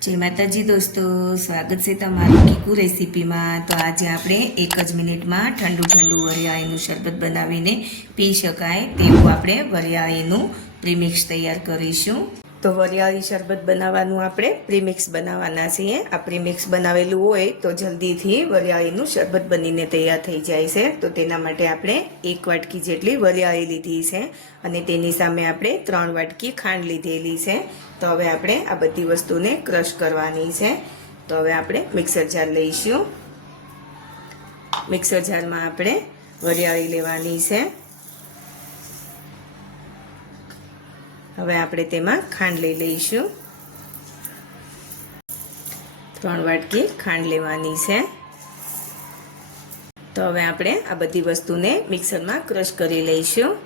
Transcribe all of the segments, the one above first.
જય માતાજી દોસ્તો, સ્વાગત છે તમારું કીકુ રેસીપીમાં. તો આજે આપણે એક જ મિનિટમાં ઠંડુ ઠંડુ વરિયાળીનું શરબત બનાવીને પી શકાય તેવું આપણે વરિયાળીનું પ્રીમિક્સ તૈયાર કરીશું. તો વરિયાળી શરબત બનાવવાનું આપણે પ્રીમિક્સ બનાવવાના છીએ. આ પ્રીમિક્સ બનાવેલું હોય તો જલ્દીથી વરિયાળીનું શરબત બનીને તૈયાર થઈ જાય છે. તો તેના માટે આપણે એક વાટકી જેટલી વરિયાળી લીધી છે અને તેની સામે આપણે ત્રણ વાટકી ખાંડ લીધેલી છે. તો હવે આપણે આ બધી વસ્તુને ક્રશ કરવાની છે. તો હવે આપણે મિક્સર જાર લઈશું. મિક્સર જારમાં આપણે વરિયાળી લેવાની છે. હવે આપણે તેમાં ખાંડ લઈ લઈશું. ત્રણ વાટકી ખાંડ લેવાની છે. તો હવે આપણે આ બધી વસ્તુને મિક્સરમાં ક્રશ કરી લઈશું.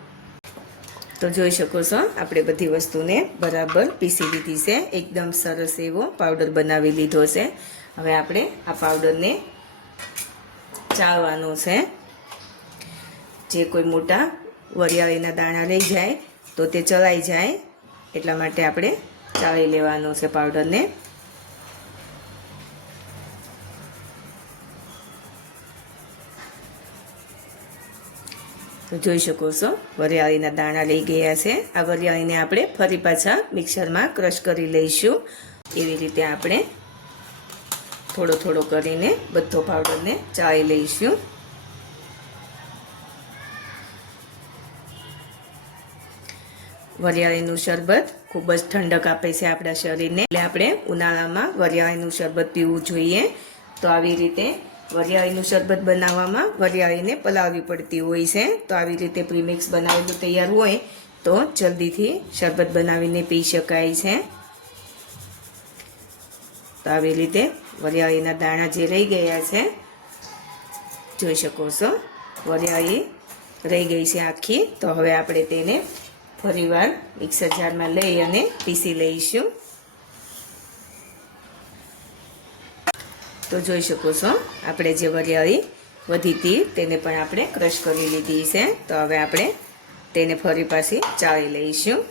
તો જોઈ શકો છો, આપણે બધી વસ્તુને બરાબર પીસી લીધી છે. એકદમ સરસ એવો પાવડર બનાવી લીધો છે. હવે આપણે આ પાવડરને ચાળવાનો છે. જે કોઈ મોટા વરિયાળીના દાણા લઈ જાય તો તે ચલાઈ જાય. એટલા માટે આપણે ચાળી લેવાનો છે પાવડરને. જોઈ શકો છો, વરિયાળીના દાણા લઈ ગયા છે. આ વરિયાળીને આપણે ફરી પાછા મિક્સરમાં ક્રશ કરી લઈશું. એવી રીતે આપણે થોડો થોડો કરીને બધો પાવડરને ચાળી લઈશું. વરિયાળીનું શરબત ખૂબ જ ઠંડક આપે છે આપણા શરીરને. એટલે આપણે ઉનાળામાં વરિયાળીનું શરબત પીવું જોઈએ. તો આવી રીતે વરિયાળીનું શરબત બનાવવામાં વરિયાળીને પલાવવી પડતી હોય છે. તો આવી રીતે પ્રીમિક્સ બનાવેલું તૈયાર હોય તો જલ્દીથી શરબત બનાવીને પી શકાય છે. તો આવી રીતે વરિયાળીના દાણા જે રહી ગયા છે, જોઈ શકો છો. વરિયાળી રહી ગઈ છે આખી. તો હવે આપણે તેને ફરીવાર મિક્સર જારમાં લઈ અને પીસી લઈશું. તો જોઈ શકો છો, આપણે જે વરિયાળી વધી હતી તેને પણ આપણે ક્રશ કરી લીધી છે. તો હવે આપણે તેને ફરી પાછી ચાળી લઈશું.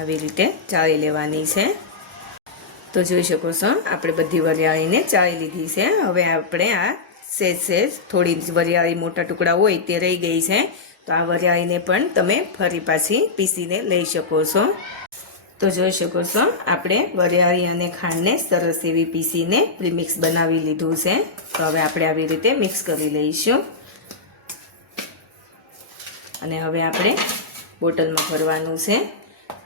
આવી રીતે ચાળી લેવાની છે. તો જોઈ શકો છો, આપણે બધી વરિયાળીને ચાળી લીધી છે. હવે આપણે આ સેજ સેજ થોડી વરિયાળી મોટા ટુકડા હોય તે રહી ગઈ છે. તો આ વરિયાળીને પણ તમે ફરી પાછી પીસીને લઈ શકો છો. તો જોઈ શકો છો, આપણે વરિયાળી અને ખાંડને સરસ એવી પીસીને પ્રીમિક્સ બનાવી લીધું છે. તો હવે આપણે આવી રીતે મિક્સ કરી લઈશું. અને હવે આપણે બોટલમાં ભરવાનું છે.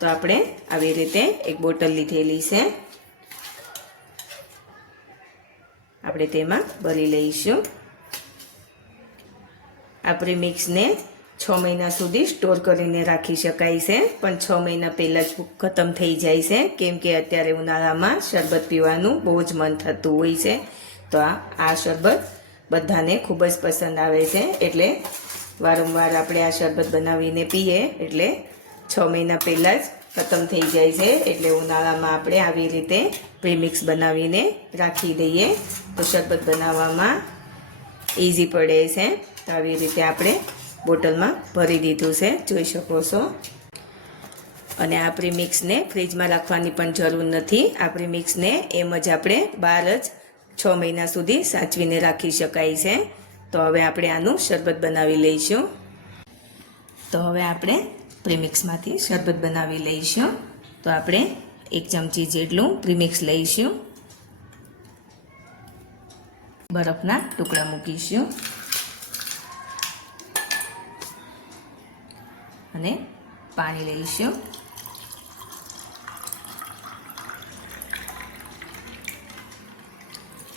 તો આપણે આવી રીતે એક બોટલ લીધેલી છે. આપણે તેમાં ભરી લઈશું. આ મિક્સને છ મહિના સુધી સ્ટોર કરીને રાખી શકાય છે, પણ છ મહિના પહેલાં જ ખતમ થઈ જાય છે, કેમ કે અત્યારે ઉનાળામાં શરબત પીવાનું બહુ જ મન થતું હોય છે. તો આ આ શરબત બધાને ખૂબ જ પસંદ આવે છે, એટલે વારંવાર આપણે આ શરબત બનાવીને પીએ, એટલે છ મહિના પહેલાં જ ખતમ થઈ જાય છે એટલે ઉનાળામાં આપણે આવી રીતે પ્રીમિક્સ બનાવીને રાખી દઈએ. તો શરબત બનાવવામાં ઇઝી પડે છે. તો આવી રીતે આપણે બોટલમાં ભરી દીધું છે. જોઈ શકો છો. અને આ પ્રીમિક્સને ફ્રીજમાં રાખવાની પણ જરૂર નથી. આ પ્રીમિક્સને એમ જ આપણે બહાર જ છ મહિના સુધી સાચવીને રાખી શકાય છે. તો હવે આપણે આનું શરબત બનાવી લઈશું. તો હવે આપણે પ્રીમિક્સમાંથી શરબત બનાવી લઈશું. તો આપણે એક ચમચી જેટલું પ્રીમિક્સ લઈશું. બરફના ટુકડા મૂકીશું. અને પાણી લઈશું.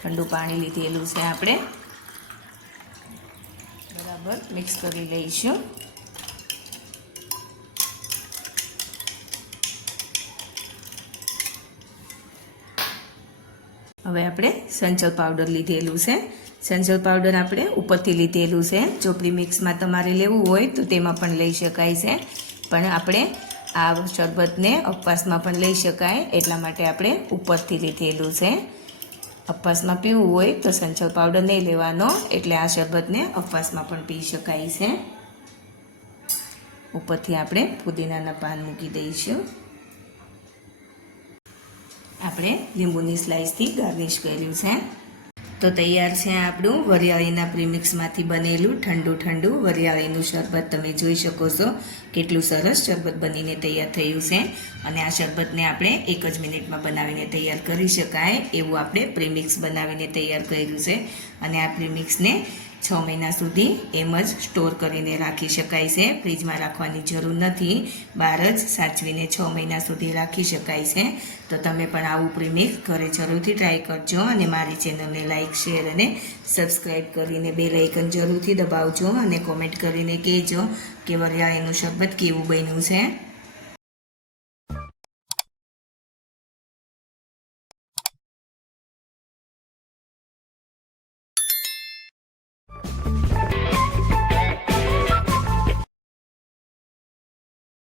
ઠંડુ પાણી લીધેલું છે આપણે. બરાબર મિક્સ કરી લઈશું. હવે આપણે સંચલ પાવડર લીધેલું છે. સંચલ પાવડર આપણે ઉપરથી લીધેલું છે. ચોપડી મિક્સમાં તમારે લેવું હોય તો તેમાં પણ લઈ શકાય છે. પણ આપણે આ શરબતને અપવાસમાં પણ લઈ શકાય. એટલા માટે આપણે ઉપરથી લીધેલું છે. અપવાસમાં પીવું હોય તો સંચલ પાવડર નહીં લેવાનો. એટલે આ શરબતને અપવાસમાં પણ પી શકાય છે. ઉપરથી આપણે પુદીનાના પાન મૂકી દઈશું. આપણે લીંબુની સ્લાઇસથી ગાર્નિશ કર્યું છે. તો તૈયાર છે આપણું વરિયાળીના પ્રીમિક્સમાંથી બનેલું ઠંડુ ઠંડુ વરિયાળીનું શરબત. તમે જોઈ શકો છો કેટલું સરસ શરબત બનીને તૈયાર થયું છે. અને આ શરબતને આપણે એક જ મિનિટમાં બનાવીને તૈયાર કરી શકાય એવું આપણે પ્રીમિક્સ બનાવીને તૈયાર કર્યું છે. અને આ પ્રીમિક્સને છ મહિના સુધી એમ જ સ્ટોર કરીને રાખી શકાય છે. ફ્રીજમાં રાખવાની જરૂર નથી. બહાર જ સાચવીને છ મહિના સુધી રાખી શકાય છે. તો તમે પણ આવું પ્રીમિક્સ ઘરે જરૂરથી ટ્રાય કરજો અને મારી ચેનલને લાઇક શેર અને સબસ્ક્રાઈબ કરીને બે લાઇકન જરૂરથી દબાવજો અને કોમેન્ટ કરીને કહેજો કે વરિયાળીનું શરબત કેવું બન્યું છે.